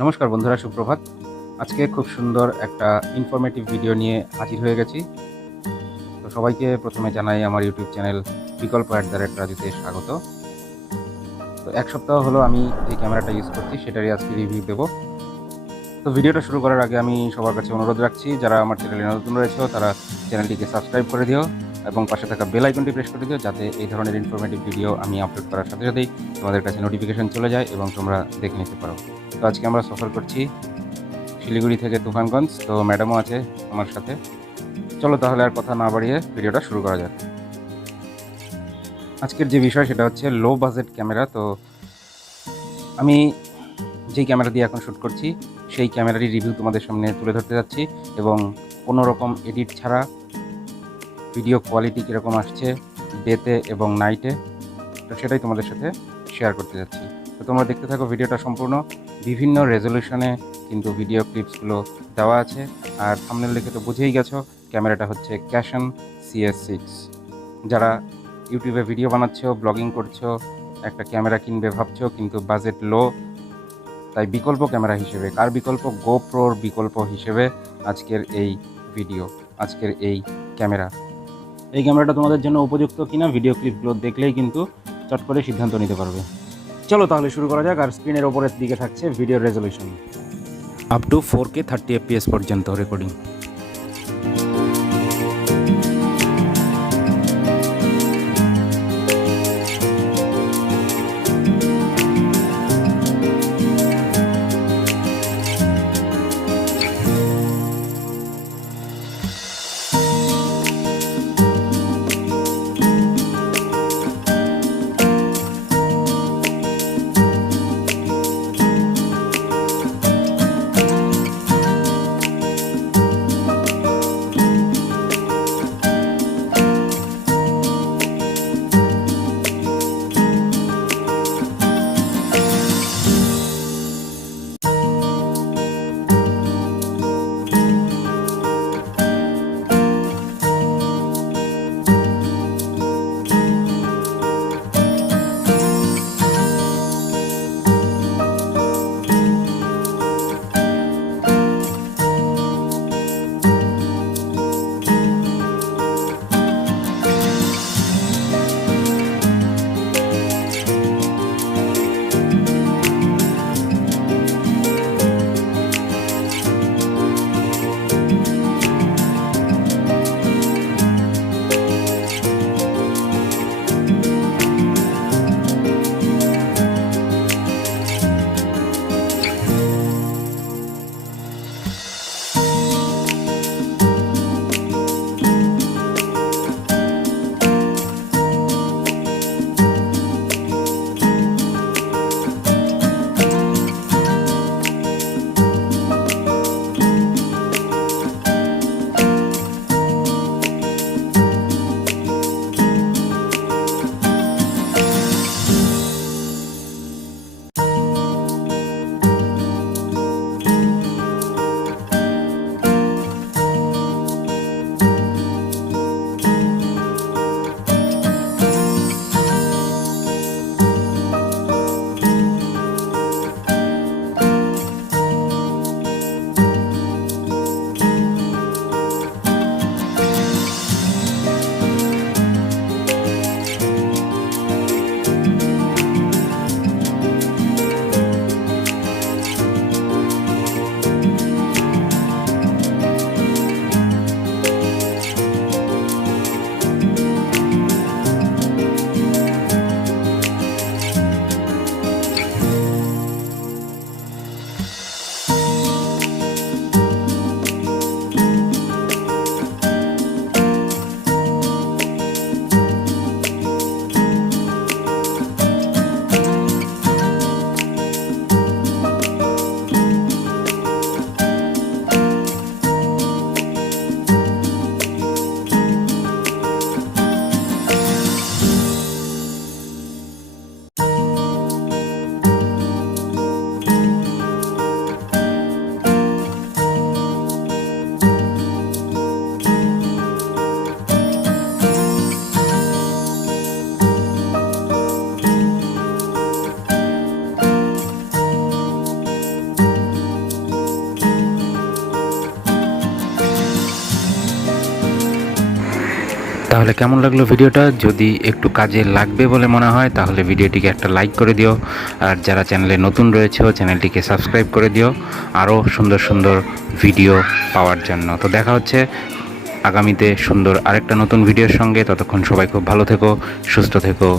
নমস্কার বন্ধুরা, সুপ্রভাত। আজকে খুব সুন্দর একটা ইনফরমেটিভ ভিডিও নিয়ে হাজির হয়ে গেছি। তো সবাইকে প্রথমে জানাই আমার ইউটিউব চ্যানেল বিকল্প @রাজুতে স্বাগত। তো এক সপ্তাহ হলো আমি যে ক্যামেরাটা ইউজ করছি সেটারই আজকে রিভিউ দেবো। তো ভিডিওটা শুরু করার আগে আমি সবার কাছে অনুরোধ রাখছি, যারা আমার চ্যানেলে নতুন রয়েছে তারা চ্যানেলটিকে সাবস্ক্রাইব করে দিও এবং পাশে থাকা বেল আইকনটি প্রেস করে দিও, যাতে এই ধরনের ইনফরমেটিভ ভিডিও আমি আপলোড করার সাথে সাথেই তোমাদের কাছে নোটিফিকেশন চলে যায় এবং তোমরা দেখে নিতে পারো। তো আজকে আমরা সফর করছি শিলিগুড়ি থেকে তুফানগঞ্জ। তো ম্যাডামও আছে আমার সাথে। চলো তাহলে আর কথা না বাড়িয়ে ভিডিওটা শুরু করা যাক। আজকের যে বিষয় সেটা হচ্ছে লো বাজেট ক্যামেরা। তো আমি যেই ক্যামেরা দিয়ে এখন শ্যুট করছি সেই ক্যামেরারই রিভিউ তোমাদের সামনে তুলে ধরতে যাচ্ছি এবং কোনো রকম এডিট ছাড়া ভিডিও কোয়ালিটি কীরকম আসছে ডেতে এবং নাইটে, তো সেটাই তোমাদের সাথে শেয়ার করতে যাচ্ছি। তো তোমরা দেখতে থাকো ভিডিওটা সম্পূর্ণ। বিভিন্ন রেজলিউশনে কিন্তু ভিডিও ক্লিপসগুলো দেওয়া আছে, আর থাম্বনেল দেখে তো বুঝেই গেছো ক্যামেরাটা হচ্ছে CASON CS6। যারা ইউটিউবে ভিডিও বানাচ্ছো, ব্লগিং করছো, একটা ক্যামেরা কিনবে ভাবছো কিন্তু বাজেট লো, তাই বিকল্প ক্যামেরা হিসেবে কার বিকল্প, গোপ্রোর বিকল্প হিসেবে আজকের এই ভিডিও, আজকের এই ক্যামেরা। এই ক্যামেরাটা তোমাদের জন্য উপযুক্ত কিনা ভিডিও ক্লিপগুলো দেখলেই কিন্তু চট করে সিদ্ধান্ত নিতে পারবে। চলো তাহলে শুরু করা যাক। আর স্ক্রিনের ওপরের দিকে থাকছে video resolution up to 4K 30 FPS পর্যন্ত রেকর্ডিং। তাহলে কেমন লাগলো ভিডিওটা? যদি একটু কাজে লাগবে বলে মনে হয় তাহলে ভিডিওটিকে একটা লাইক করে দিও, আর যারা চ্যানেলে নতুন রয়েছে চ্যানেলটিকে সাবস্ক্রাইব করে দিও আরও সুন্দর সুন্দর ভিডিও পাওয়ার জন্য। তো দেখা হচ্ছে আগামীতে সুন্দর আরেকটা নতুন ভিডিওর সঙ্গে। ততক্ষণ সবাই খুব ভালো থেকো, সুস্থ থেকো।